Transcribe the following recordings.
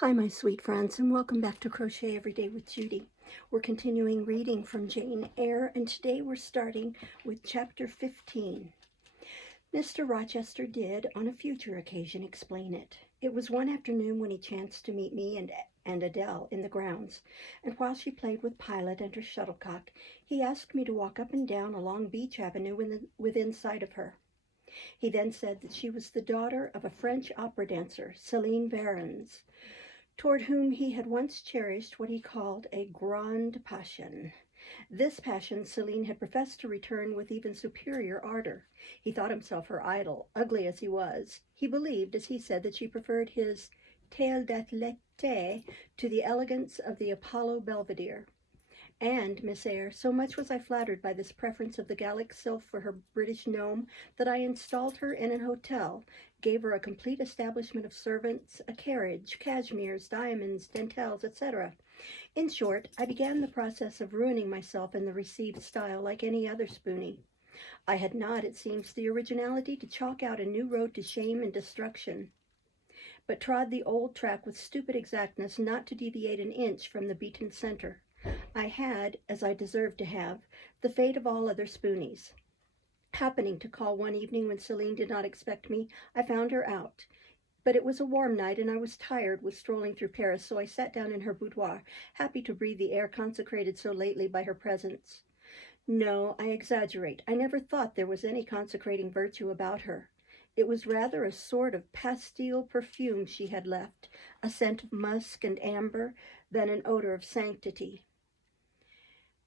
Hi, my sweet friends, and welcome back to Crochet Every Day with Judy. We're continuing reading from Jane Eyre, and today we're starting with chapter 15. Mr. Rochester did, on a future occasion, explain it. It was one afternoon when he chanced to meet me and Adele in the grounds, and while she played with Pilot and her shuttlecock, he asked me to walk up and down along Beach Avenue within sight of her. He then said that she was the daughter of a French opera dancer, Céline Varens, toward whom he had once cherished what he called a grande passion. This passion Celine had professed to return with even superior ardor. He thought himself her idol, ugly as he was. He believed, as he said, that she preferred his taille d'athlète to the elegance of the Apollo Belvedere. And, Miss Eyre, so much was I flattered by this preference of the Gallic sylph for her British gnome that I installed her in an hotel, gave her a complete establishment of servants, a carriage, cashmeres, diamonds, dentelles, etc. In short, I began the process of ruining myself in the received style like any other spoony. I had not, it seems, the originality to chalk out a new road to shame and destruction, but trod the old track with stupid exactness not to deviate an inch from the beaten center. I had, as I deserved to have, the fate of all other spoonies. Happening to call one evening when Celine did not expect me, I found her out. But it was a warm night, and I was tired with strolling through Paris, so I sat down in her boudoir, happy to breathe the air consecrated so lately by her presence. No, I exaggerate. I never thought there was any consecrating virtue about her. It was rather a sort of pastille perfume she had left, a scent of musk and amber, than an odor of sanctity.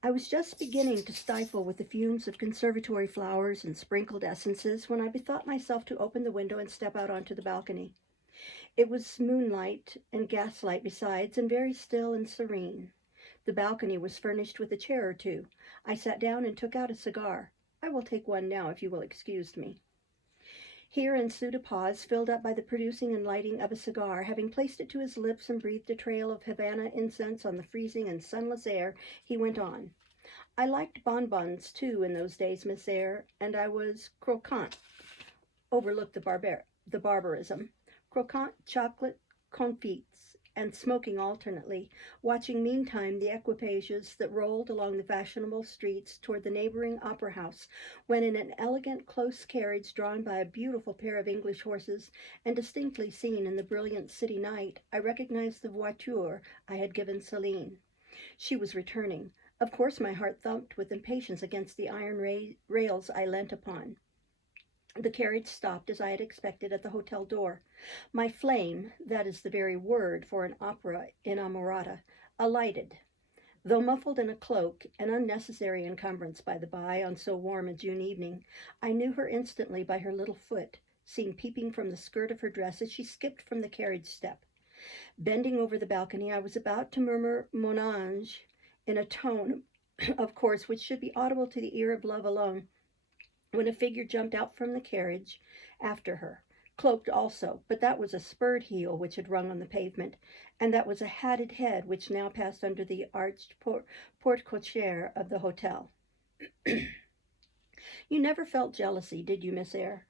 I was just beginning to stifle with the fumes of conservatory flowers and sprinkled essences when I bethought myself to open the window and step out onto the balcony. It was moonlight and gaslight besides, and very still and serene. The balcony was furnished with a chair or two. I sat down and took out a cigar. I will take one now, if you will excuse me. Here ensued a pause, filled up by the producing and lighting of a cigar. Having placed it to his lips and breathed a trail of Havana incense on the freezing and sunless air, he went on. I liked bonbons, too, in those days, Miss Eyre, and I was croquant. Overlooked the barbarism. Croquant chocolate confits, and smoking alternately, watching meantime the equipages that rolled along the fashionable streets toward the neighboring opera house, when in an elegant close carriage drawn by a beautiful pair of English horses, and distinctly seen in the brilliant city night, I recognized the voiture I had given Celine. She was returning. Of course my heart thumped with impatience against the iron rails I leant upon. The carriage stopped, as I had expected, at the hotel door. My flame, that is the very word for an opera inamorata, alighted. Though muffled in a cloak, an unnecessary encumbrance, by the by, on so warm a June evening, I knew her instantly by her little foot, seen peeping from the skirt of her dress as she skipped from the carriage step. Bending over the balcony, I was about to murmur mon ange in a tone, of course, which should be audible to the ear of love alone, when a figure jumped out from the carriage after her, cloaked also, but that was a spurred heel which had rung on the pavement, and that was a hatted head which now passed under the arched porte-cochere of the hotel. You never felt jealousy, did you, Miss Eyre?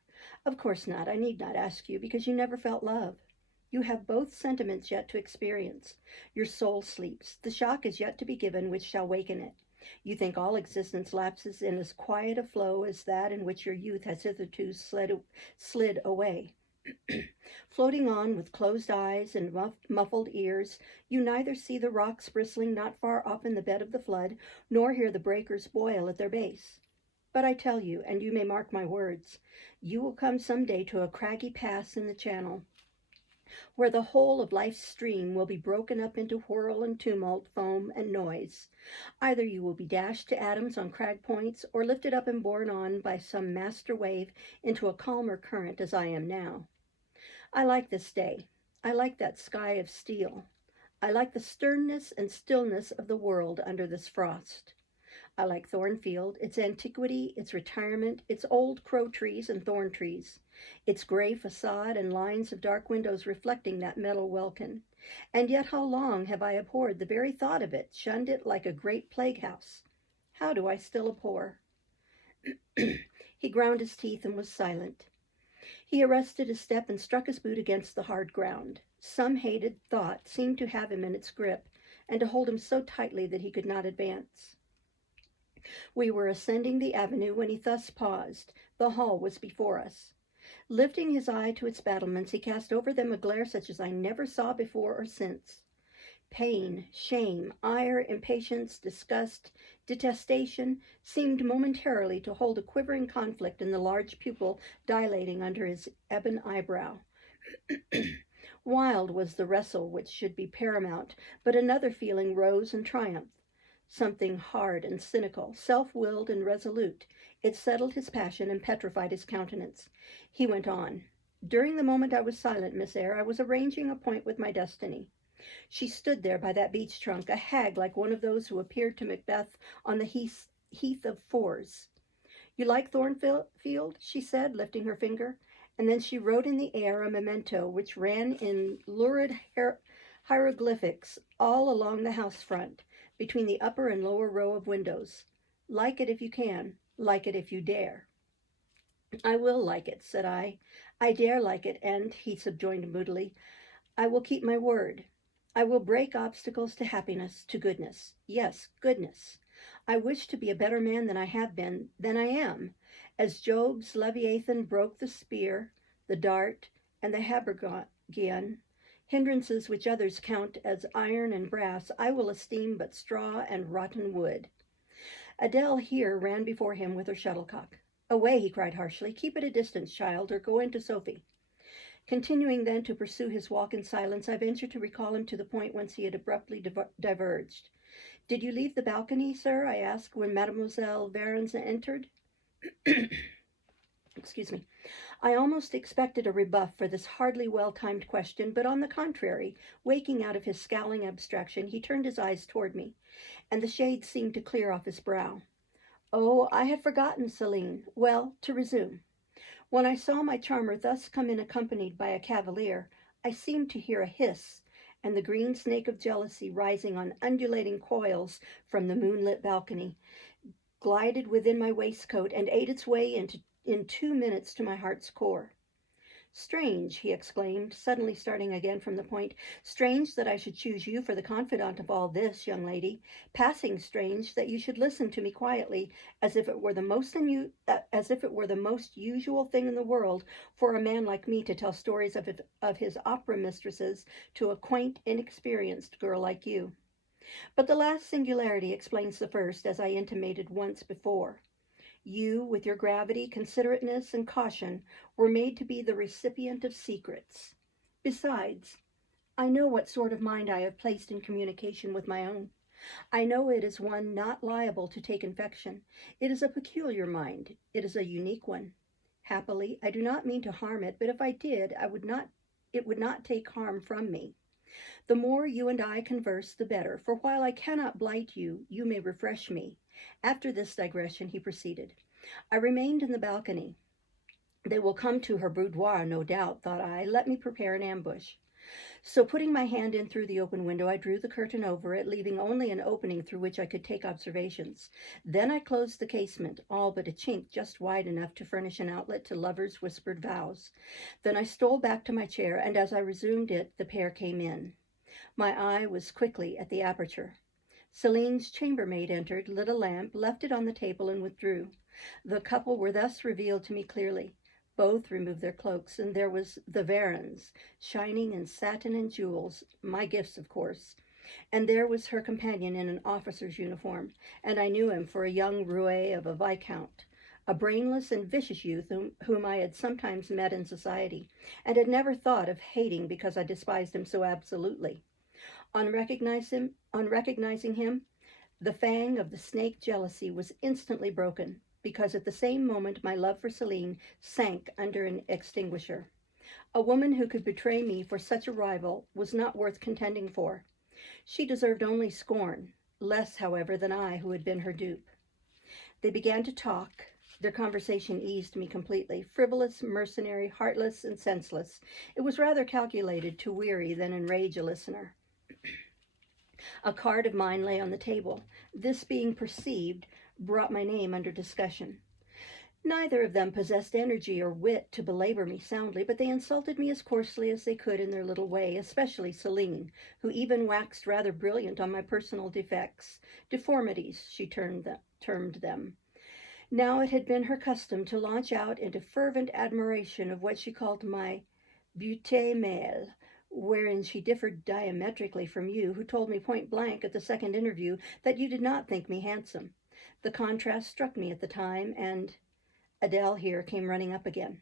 Of course not. I need not ask you, because you never felt love. You have both sentiments yet to experience. Your soul sleeps. The shock is yet to be given which shall waken it. You think all existence lapses in as quiet a flow as that in which your youth has hitherto slid away. Floating on with closed eyes and muffled ears, you neither see the rocks bristling not far off in the bed of the flood, nor hear the breakers boil at their base. But I tell you, and you may mark my words, you will come some day to a craggy pass in the channel, where the whole of life's stream will be broken up into whirl and tumult, foam and noise. Either you will be dashed to atoms on crag points, or lifted up and borne on by some master wave into a calmer current, as I am now. I like this day. I like that sky of steel. I like the sternness and stillness of the world under this frost. I like Thornfield, its antiquity, its retirement, its old crow trees and thorn trees, its gray facade and lines of dark windows reflecting that metal welkin. And yet how long have I abhorred the very thought of it, shunned it like a great plague house? How do I still abhor? He ground his teeth and was silent. He arrested his step and struck his boot against the hard ground. Some hated thought seemed to have him in its grip, and to hold him so tightly that he could not advance. We were ascending the avenue when he thus paused. The hall was before us. Lifting his eye to its battlements, he cast over them a glare such as I never saw before or since. Pain, shame, ire, impatience, disgust, detestation seemed momentarily to hold a quivering conflict in the large pupil dilating under his ebon eyebrow. Wild was the wrestle which should be paramount, but another feeling rose and triumphed. Something hard and cynical, self-willed and resolute. It settled his passion and petrified his countenance. He went on. During the moment I was silent, Miss Eyre, I was arranging a point with my destiny. She stood there by that beech trunk, a hag like one of those who appeared to Macbeth on the heath of Forres. You like Thornfield? She said, lifting her finger, and then she wrote in the air a memento which ran in lurid hieroglyphics all along the house front, between the upper and lower row of windows. Like it if you can, like it if you dare. I will like it, said I. I dare like it, and, he subjoined moodily, I will keep my word. I will break obstacles to happiness, to goodness. Yes, goodness. I wish to be a better man than I have been, than I am. As Job's Leviathan broke the spear, the dart, and the habergeon, hindrances which others count as iron and brass, I will esteem but straw and rotten wood. Adele here ran before him with her shuttlecock. Away, he cried harshly. Keep at a distance, child, or go in to Sophie. Continuing then to pursue his walk in silence, I ventured to recall him to the point whence he had abruptly diverged. Did you leave the balcony, sir? I asked when Mademoiselle Varens entered. Excuse me. I almost expected a rebuff for this hardly well-timed question, but on the contrary, waking out of his scowling abstraction, he turned his eyes toward me, and the shade seemed to clear off his brow. Oh, I had forgotten, Celine. Well, to resume. When I saw my charmer thus come in accompanied by a cavalier, I seemed to hear a hiss, and the green snake of jealousy rising on undulating coils from the moonlit balcony, glided within my waistcoat and ate its way in 2 minutes to my heart's core. Strange, he exclaimed, suddenly starting again from the point. Strange that I should choose you for the confidant of all this, young lady. Passing strange that you should listen to me quietly, as if it were the most usual thing in the world for a man like me to tell stories of his opera mistresses to a quaint, inexperienced girl like you. But the last singularity explains the first, as I intimated once before. You, with your gravity, considerateness, and caution, were made to be the recipient of secrets. Besides, I know what sort of mind I have placed in communication with my own. I know it is one not liable to take infection. It is a peculiar mind. It is a unique one. Happily, I do not mean to harm it, but if I did, it would not take harm from me. The more you and I converse, the better, for while I cannot blight you, you may refresh me. After this digression, he proceeded. I remained in the balcony. They will come to her boudoir, no doubt, thought I. Let me prepare an ambush. So putting my hand in through the open window, I drew the curtain over it, leaving only an opening through which I could take observations. Then I closed the casement, all but a chink just wide enough to furnish an outlet to lovers' whispered vows. Then I stole back to my chair, and as I resumed it, the pair came in. My eye was quickly at the aperture. Celine's chambermaid entered, lit a lamp, left it on the table, and withdrew. The couple were thus revealed to me clearly. Both removed their cloaks, and there was the Varens, shining in satin and jewels, my gifts, of course. And there was her companion in an officer's uniform, and I knew him for a young roué of a viscount, a brainless and vicious youth whom I had sometimes met in society, and had never thought of hating because I despised him so absolutely. On recognizing him, the fang of the snake jealousy was instantly broken, because at the same moment my love for Celine sank under an extinguisher. A woman who could betray me for such a rival was not worth contending for. She deserved only scorn, less, however, than I, who had been her dupe. They began to talk. Their conversation eased me completely. Frivolous, mercenary, heartless, and senseless. It was rather calculated to weary than enrage a listener. A card of mine lay on the table. This being perceived brought my name under discussion. Neither of them possessed energy or wit to belabor me soundly, but they insulted me as coarsely as they could in their little way, especially Celine, who even waxed rather brilliant on my personal defects, deformities, she termed them. Now it had been her custom to launch out into fervent admiration of what she called my beauté mâle, wherein she differed diametrically from you, who told me point blank at the second interview that you did not think me handsome. The contrast struck me at the time, and Adele here came running up again.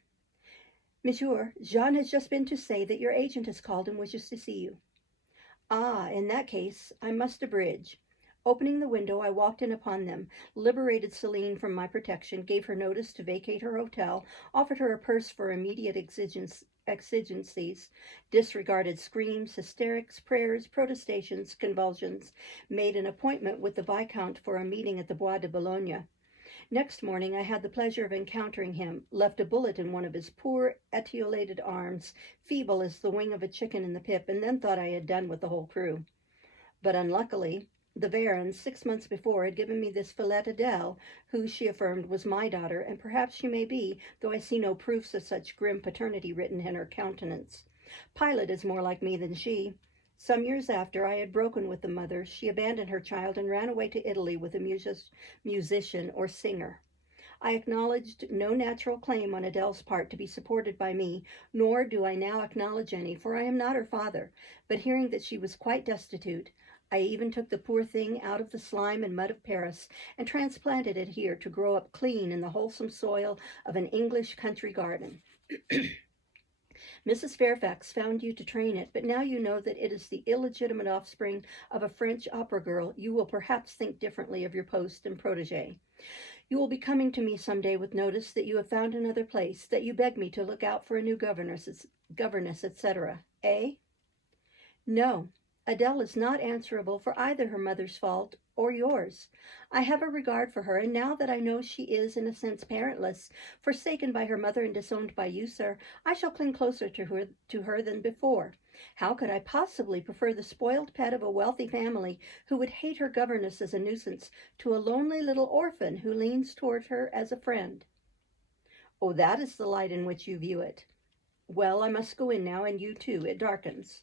Monsieur, Jean has just been to say that your agent has called and wishes to see you. Ah, in that case, I must abridge. Opening the window, I walked in upon them, liberated Celine from my protection, gave her notice to vacate her hotel, offered her a purse for immediate exigencies, disregarded screams, hysterics, prayers, protestations, convulsions, made an appointment with the Viscount for a meeting at the Bois de Boulogne. Next morning I had the pleasure of encountering him, left a bullet in one of his poor etiolated arms, feeble as the wing of a chicken in the pip, and then thought I had done with the whole crew. But unluckily, the Varens, 6 months before, had given me this Fillette Adele, who, she affirmed, was my daughter, and perhaps she may be, though I see no proofs of such grim paternity written in her countenance. Pilot is more like me than she. Some years after I had broken with the mother, she abandoned her child and ran away to Italy with a musician or singer. I acknowledged no natural claim on Adele's part to be supported by me, nor do I now acknowledge any, for I am not her father. But hearing that she was quite destitute, I even took the poor thing out of the slime and mud of Paris and transplanted it here to grow up clean in the wholesome soil of an English country garden. Mrs. Fairfax found you to train it, but now you know that it is the illegitimate offspring of a French opera girl. You will perhaps think differently of your post and protege. You will be coming to me some day with notice that you have found another place, that you beg me to look out for a new governess, etc. Eh? No, Adele is not answerable for either her mother's fault or yours. I have a regard for her, and now that I know she is, in a sense, parentless, forsaken by her mother and disowned by you, sir, I shall cling closer to her than before. How could I possibly prefer the spoiled pet of a wealthy family who would hate her governess as a nuisance to a lonely little orphan who leans toward her as a friend? Oh, that is the light in which you view it. Well, I must go in now, and you too. It darkens.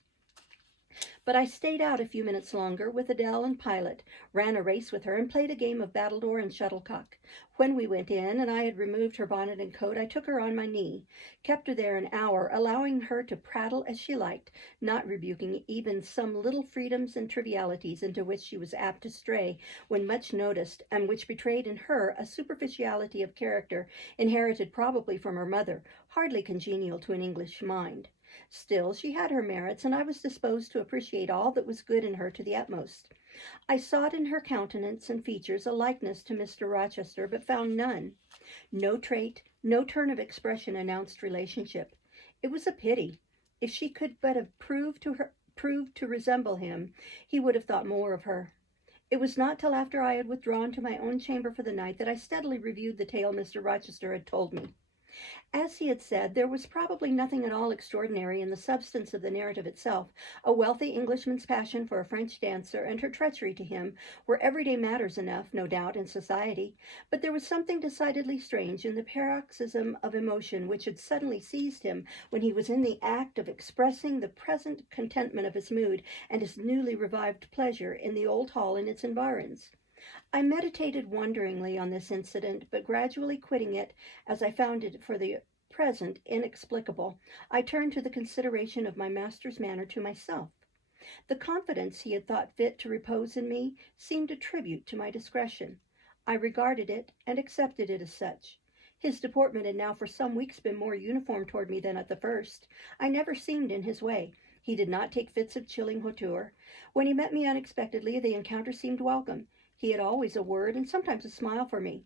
But I stayed out a few minutes longer with Adele and Pilot, ran a race with her, and played a game of battledore and shuttlecock. When we went in and I had removed her bonnet and coat, I took her on my knee, kept her there an hour, allowing her to prattle as she liked, not rebuking even some little freedoms and trivialities into which she was apt to stray when much noticed, and which betrayed in her a superficiality of character inherited probably from her mother, hardly congenial to an English mind. Still, she had her merits, and I was disposed to appreciate all that was good in her to the utmost. I sought in her countenance and features a likeness to Mr. Rochester, but found none. No trait, no turn of expression announced relationship. It was a pity. If she could but have proved to resemble him, he would have thought more of her. It was not till after I had withdrawn to my own chamber for the night that I steadily reviewed the tale Mr. Rochester had told me. As he had said, there was probably nothing at all extraordinary in the substance of the narrative itself. A wealthy Englishman's passion for a French dancer and her treachery to him were everyday matters enough, no doubt, in society, but there was something decidedly strange in the paroxysm of emotion which had suddenly seized him when he was in the act of expressing the present contentment of his mood and his newly revived pleasure in the old hall and its environs. I meditated wonderingly on this incident, but gradually quitting it, as I found it for the present inexplicable, I turned to the consideration of my master's manner to myself. The confidence he had thought fit to repose in me seemed a tribute to my discretion. I regarded it and accepted it as such. His deportment had now for some weeks been more uniform toward me than at the first. I never seemed in his way. He did not take fits of chilling hauteur. When he met me unexpectedly, the encounter seemed welcome. He had always a word and sometimes a smile for me.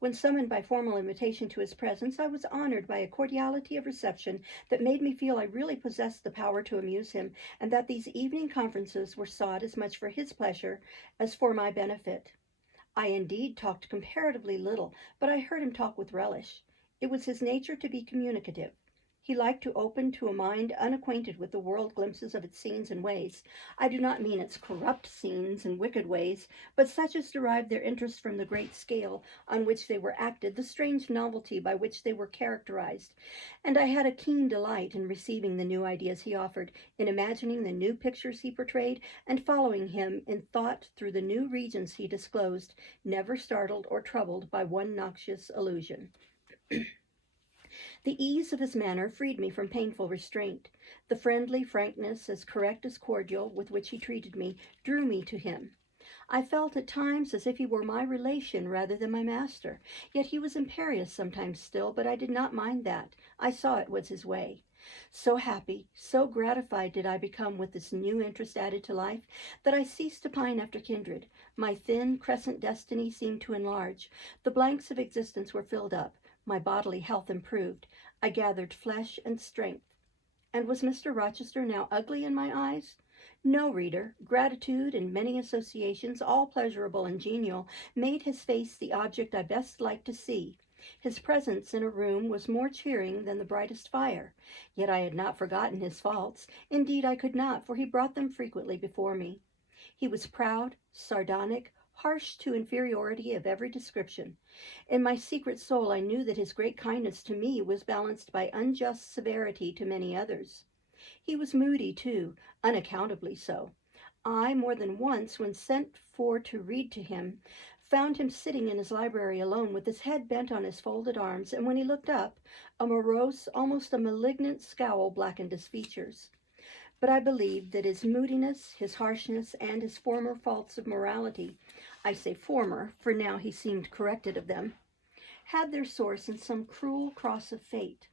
When summoned by formal invitation to his presence, I was honored by a cordiality of reception that made me feel I really possessed the power to amuse him, and that these evening conferences were sought as much for his pleasure as for my benefit. I indeed talked comparatively little, but I heard him talk with relish. It was his nature to be communicative. He liked to open to a mind unacquainted with the world glimpses of its scenes and ways. I do not mean its corrupt scenes and wicked ways, but such as derived their interest from the great scale on which they were acted, the strange novelty by which they were characterized. And I had a keen delight in receiving the new ideas he offered, in imagining the new pictures he portrayed, and following him in thought through the new regions he disclosed, never startled or troubled by one noxious illusion. The ease of his manner freed me from painful restraint. The friendly frankness, as correct as cordial, with which he treated me, drew me to him. I felt at times as if he were my relation rather than my master. Yet he was imperious sometimes still, but I did not mind that. I saw it was his way. So happy, so gratified did I become with this new interest added to life, that I ceased to pine after kindred. My thin crescent destiny seemed to enlarge. The blanks of existence were filled up. My bodily health improved. I gathered flesh and strength. And was Mr. Rochester now ugly in my eyes? No, reader. Gratitude and many associations, all pleasurable and genial, made his face the object I best liked to see. His presence in a room was more cheering than the brightest fire. Yet I had not forgotten his faults. Indeed, I could not, for he brought them frequently before me. He was proud, sardonic, harsh to inferiority of every description. In my secret soul I knew that his great kindness to me was balanced by unjust severity to many others. He was moody, too, unaccountably so. I, more than once, when sent for to read to him, found him sitting in his library alone with his head bent on his folded arms, and when he looked up, a morose, almost a malignant scowl blackened his features. But I believed that his moodiness, his harshness, and his former faults of morality, I say former, for now he seemed corrected of them, had their source in some cruel cross of fate.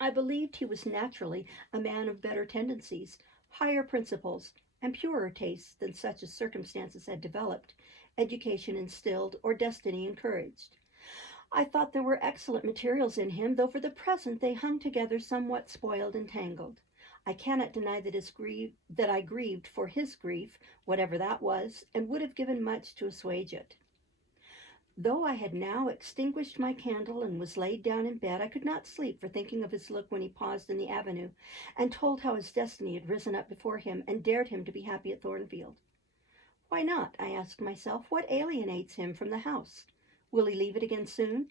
I believed he was naturally a man of better tendencies, higher principles, and purer tastes than such as circumstances had developed, education instilled, or destiny encouraged. I thought there were excellent materials in him, though for the present they hung together somewhat spoiled and tangled. I cannot deny that I grieved for his grief, whatever that was, and would have given much to assuage it. Though I had now extinguished my candle and was laid down in bed, I could not sleep for thinking of his look when he paused in the avenue and told how his destiny had risen up before him and dared him to be happy at Thornfield. Why not? I asked myself. What alienates him from the house? Will he leave it again soon?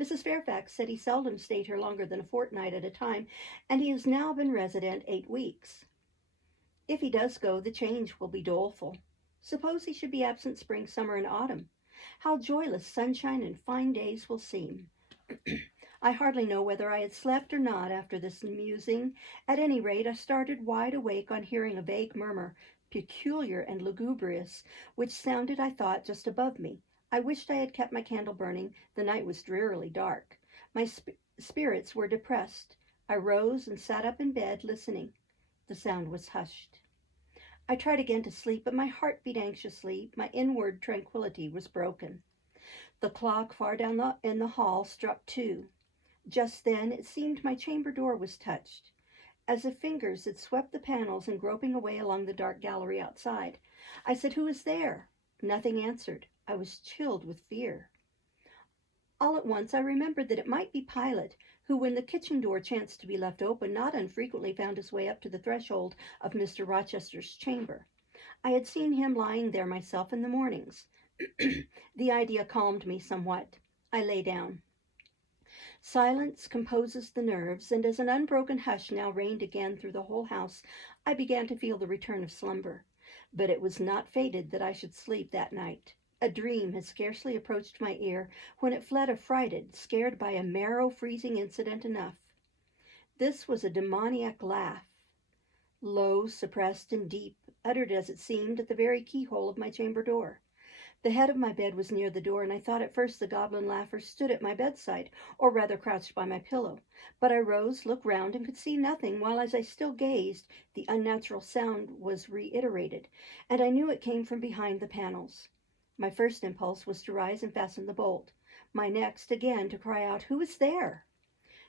Mrs. Fairfax said he seldom stayed here longer than a fortnight at a time, and he has now been resident 8 weeks. If he does go, the change will be doleful. Suppose he should be absent spring, summer, and autumn. How joyless sunshine and fine days will seem. I hardly know whether I had slept or not after this musing. At any rate, I started wide awake on hearing a vague murmur, peculiar and lugubrious, which sounded, I thought, just above me. I wished I had kept my candle burning. The night was drearily dark. My spirits were depressed. I rose and sat up in bed, listening. The sound was hushed. I tried again to sleep, but my heart beat anxiously. My inward tranquillity was broken. The clock far down in the hall struck 2. Just then it seemed my chamber door was touched, as if fingers had swept the panels and groping away along the dark gallery outside. I said, "Who is there?" Nothing answered. I was chilled with fear. All at once I remembered that it might be Pilot, who, when the kitchen door chanced to be left open, not unfrequently found his way up to the threshold of Mr. Rochester's chamber. I had seen him lying there myself in the mornings. The idea calmed me somewhat. I lay down. Silence composes the nerves, and as an unbroken hush now reigned again through the whole house, I began to feel the return of slumber. But it was not fated that I should sleep that night. A dream had scarcely approached my ear when it fled affrighted, scared by a marrow-freezing incident enough. This was a demoniac laugh, low, suppressed, and deep, uttered as it seemed at the very keyhole of my chamber door. The head of my bed was near the door, and I thought at first the goblin laugher stood at my bedside, or rather crouched by my pillow. But I rose, looked round, and could see nothing, while as I still gazed, the unnatural sound was reiterated, and I knew it came from behind the panels. My first impulse was to rise and fasten the bolt. My next, again, to cry out, "Who is there?"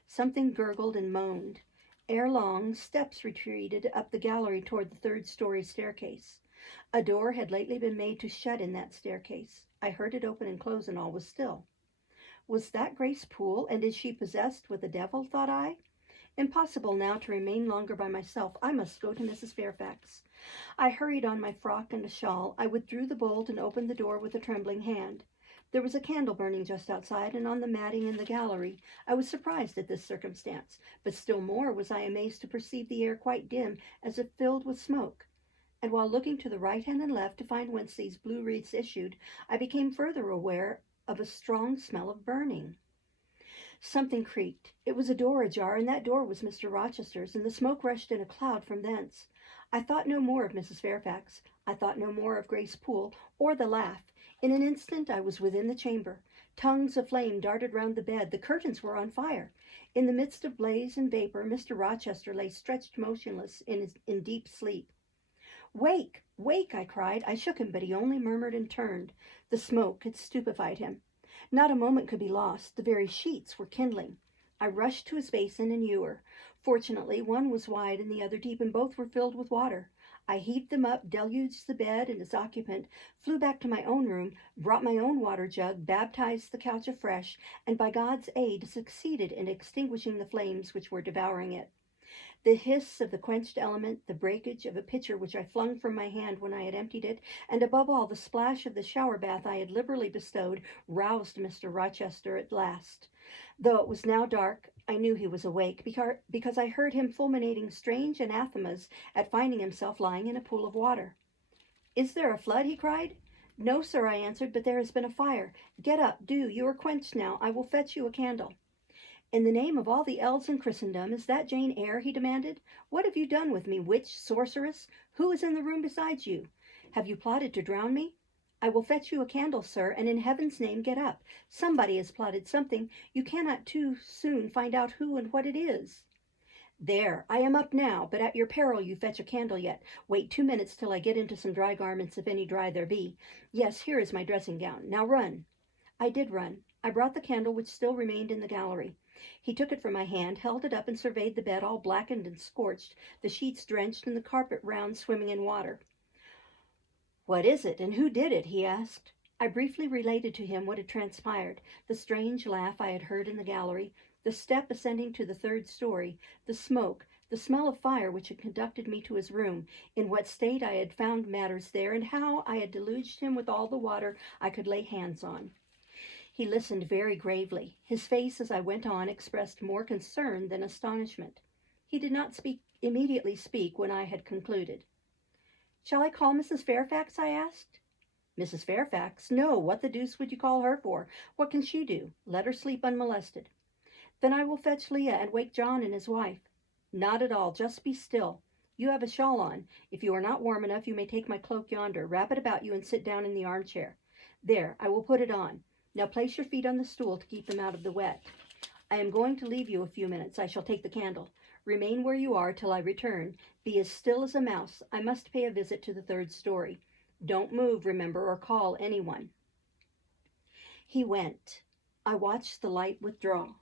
Something gurgled and moaned. Ere long, steps retreated up the gallery toward the third-story staircase. A door had lately been made to shut in that staircase. I heard it open and close, and all was still. Was that Grace Poole, and is she possessed with a devil, thought I? Impossible now to remain longer by myself. I must go to Mrs. Fairfax. I hurried on my frock and a shawl. I withdrew the bolt and opened the door with a trembling hand. There was a candle burning just outside, and on the matting in the gallery. I was surprised at this circumstance, but still more was I amazed to perceive the air quite dim, as if filled with smoke. And while looking to the right hand and left to find whence these blue wreaths issued, I became further aware of a strong smell of burning. Something creaked. It was a door ajar, and that door was Mr. Rochester's, and the smoke rushed in a cloud from thence. I thought no more of Mrs. Fairfax. I thought no more of Grace Poole, or the laugh. In an instant I was within the chamber. Tongues of flame darted round the bed. The curtains were on fire. In the midst of blaze and vapor, Mr. Rochester lay stretched motionless in deep sleep. "Wake! Wake!" I cried. I shook him, but he only murmured and turned. The smoke had stupefied him. Not a moment could be lost. The very sheets were kindling. I rushed to his basin and ewer. Fortunately, one was wide and the other deep, and both were filled with water. I heaved them up, deluged the bed and its occupant, flew back to my own room, brought my own water jug, baptized the couch afresh, and by God's aid succeeded in extinguishing the flames which were devouring it. The hiss of the quenched element, the breakage of a pitcher which I flung from my hand when I had emptied it, and above all the splash of the shower bath I had liberally bestowed, roused Mr. Rochester at last. Though it was now dark, I knew he was awake, because I heard him fulminating strange anathemas at finding himself lying in a pool of water. "Is there a flood?" he cried. "No, sir," I answered, "but there has been a fire. Get up, do. You are quenched now. I will fetch you a candle." "In the name of all the elves in Christendom, is that Jane Eyre?" he demanded. "What have you done with me, witch, sorceress? Who is in the room besides you? Have you plotted to drown me?" "I will fetch you a candle, sir, and in heaven's name get up. Somebody has plotted something. You cannot too soon find out who and what it is." "There, I am up now, but at your peril you fetch a candle yet. Wait 2 minutes till I get into some dry garments, if any dry there be. Yes, here is my dressing gown. Now run." I did run. I brought the candle which still remained in the gallery. He took it from my hand, held it up, and surveyed the bed all blackened and scorched, the sheets drenched, and the carpet round swimming in water. "What is it, and who did it?" he asked. I briefly related to him what had transpired, the strange laugh I had heard in the gallery, the step ascending to the 3rd story, the smoke, the smell of fire which had conducted me to his room, in what state I had found matters there, and how I had deluged him with all the water I could lay hands on. He listened very gravely. His face, as I went on, expressed more concern than astonishment. He did not immediately speak when I had concluded. "Shall I call Mrs. Fairfax?" I asked. "Mrs. Fairfax? No, what the deuce would you call her for? What can she do? Let her sleep unmolested." "Then I will fetch Leah and wake John and his wife." "Not at all. Just be still. You have a shawl on. If you are not warm enough, you may take my cloak yonder, wrap it about you, and sit down in the armchair. There, I will put it on. Now place your feet on the stool to keep them out of the wet. I am going to leave you a few minutes. I shall take the candle. Remain where you are till I return. Be as still as a mouse. I must pay a visit to the 3rd story. Don't move, remember, or call anyone." He went. I watched the light withdraw.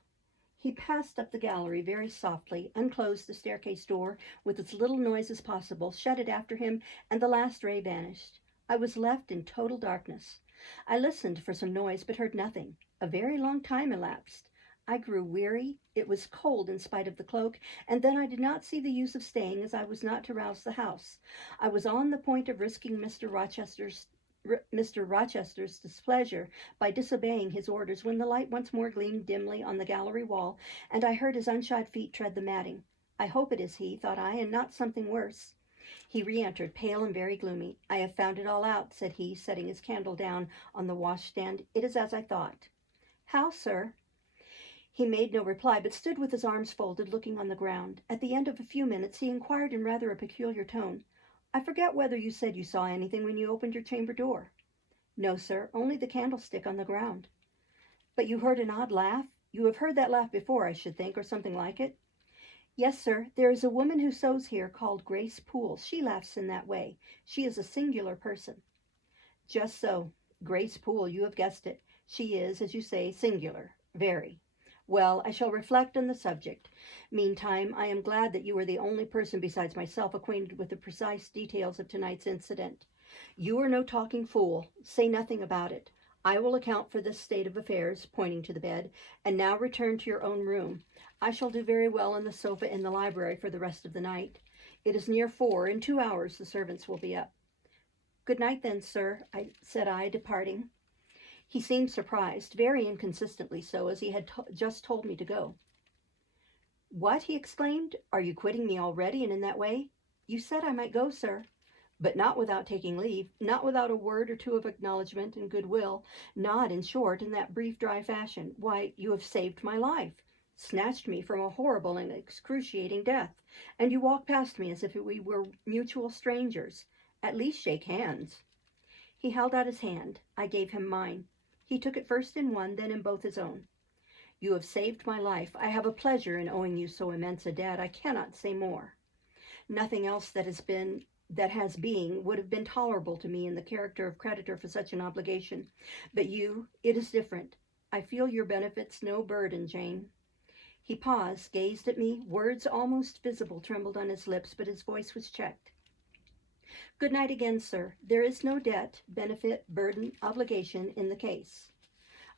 He passed up the gallery very softly, unclosed the staircase door with as little noise as possible, shut it after him, and the last ray vanished. I was left in total darkness. I listened for some noise, but heard nothing. A very long time elapsed. I grew weary. It was cold in spite of the cloak, and then I did not see the use of staying, as I was not to rouse the house. I was on the point of risking Mr. Rochester's displeasure by disobeying his orders, when the light once more gleamed dimly on the gallery wall, and I heard his unshod feet tread the matting. I hope it is he, thought I, and not something worse. He re-entered, pale and very gloomy. "I have found it all out," said he, setting his candle down on the washstand. "It is as I thought." "How, sir?" He made no reply, but stood with his arms folded, looking on the ground. At the end of a few minutes he inquired in rather a peculiar tone, "I forget whether you said you saw anything when you opened your chamber door." "No, sir, only the candlestick on the ground." "But you heard an odd laugh? You have heard that laugh before, I should think, or something like it." "Yes, sir. There is a woman who sews here called Grace Poole. She laughs in that way. She is a singular person." "Just so. Grace Poole, you have guessed it. She is, as you say, singular. Very. Well, I shall reflect on the subject. Meantime, I am glad that you are the only person besides myself acquainted with the precise details of tonight's incident. You are no talking fool. Say nothing about it. I will account for this state of affairs, pointing to the bed, and now return to your own room. I shall do very well on the sofa in the library for the rest of the night. It is near 4. In 2 hours the servants will be up. Good night then, sir, said I, departing. He seemed surprised, very inconsistently so, as he had just told me to go. What? He exclaimed. Are you quitting me already, and in that way? You said I might go, sir. But not without taking leave, not without a word or two of acknowledgment and goodwill, not, in short, in that brief, dry fashion. Why, you have saved my life, snatched me from a horrible and excruciating death, and you walk past me as if we were mutual strangers. At least shake hands. He held out his hand. I gave him mine. He took it first in one, then in both his own. You have saved my life. I have a pleasure in owing you so immense a debt. I cannot say more. Nothing else that has being would have been tolerable to me in the character of creditor for such an obligation. But you, it is different. I feel your benefits no burden, Jane. He paused, gazed at me. Words almost visible trembled on his lips, but his voice was checked. Good night again, sir. There is no debt, benefit, burden, obligation in the case.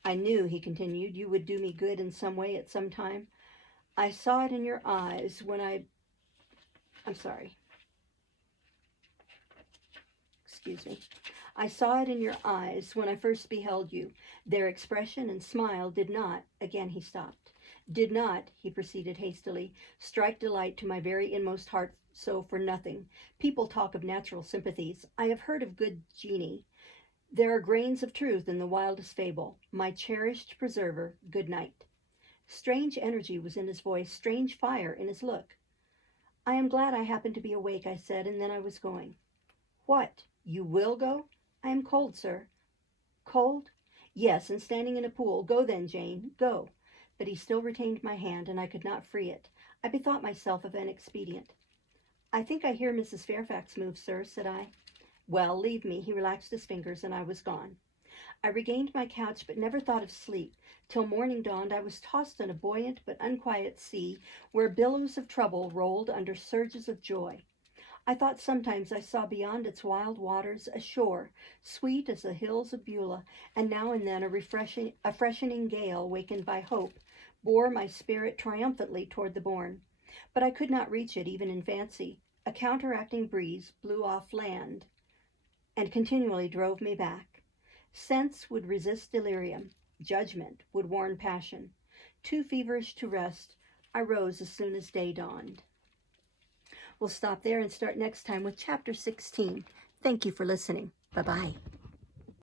I knew, he continued, you would do me good in some way at some time. I saw it in your eyes when I saw it in your eyes when I first beheld you. Their expression and smile did not, again he stopped, did not, he proceeded hastily, strike delight to my very inmost heart so for nothing. People talk of natural sympathies. I have heard of good genii. There are grains of truth in the wildest fable. My cherished preserver, good night. Strange energy was in his voice, strange fire in his look. I am glad I happened to be awake, I said, and then I was going. What? You will go? I am cold, sir. Cold? Yes, and standing in a pool. Go then, Jane, go. But he still retained my hand, and I could not free it. I bethought myself of an expedient. I think I hear Mrs. Fairfax move, sir, said I. Well, leave me. He relaxed his fingers, and I was gone. I regained my couch, but never thought of sleep. Till morning dawned, I was tossed on a buoyant but unquiet sea, where billows of trouble rolled under surges of joy. I thought sometimes I saw beyond its wild waters a shore, sweet as the hills of Beulah, and now and then a freshening gale, wakened by hope, bore my spirit triumphantly toward the bourne. But I could not reach it, even in fancy. A counteracting breeze blew off land, and continually drove me back. Sense would resist delirium. Judgment would warn passion. Too feverish to rest, I rose as soon as day dawned. We'll stop there and start next time with Chapter 16. Thank you for listening. Bye-bye.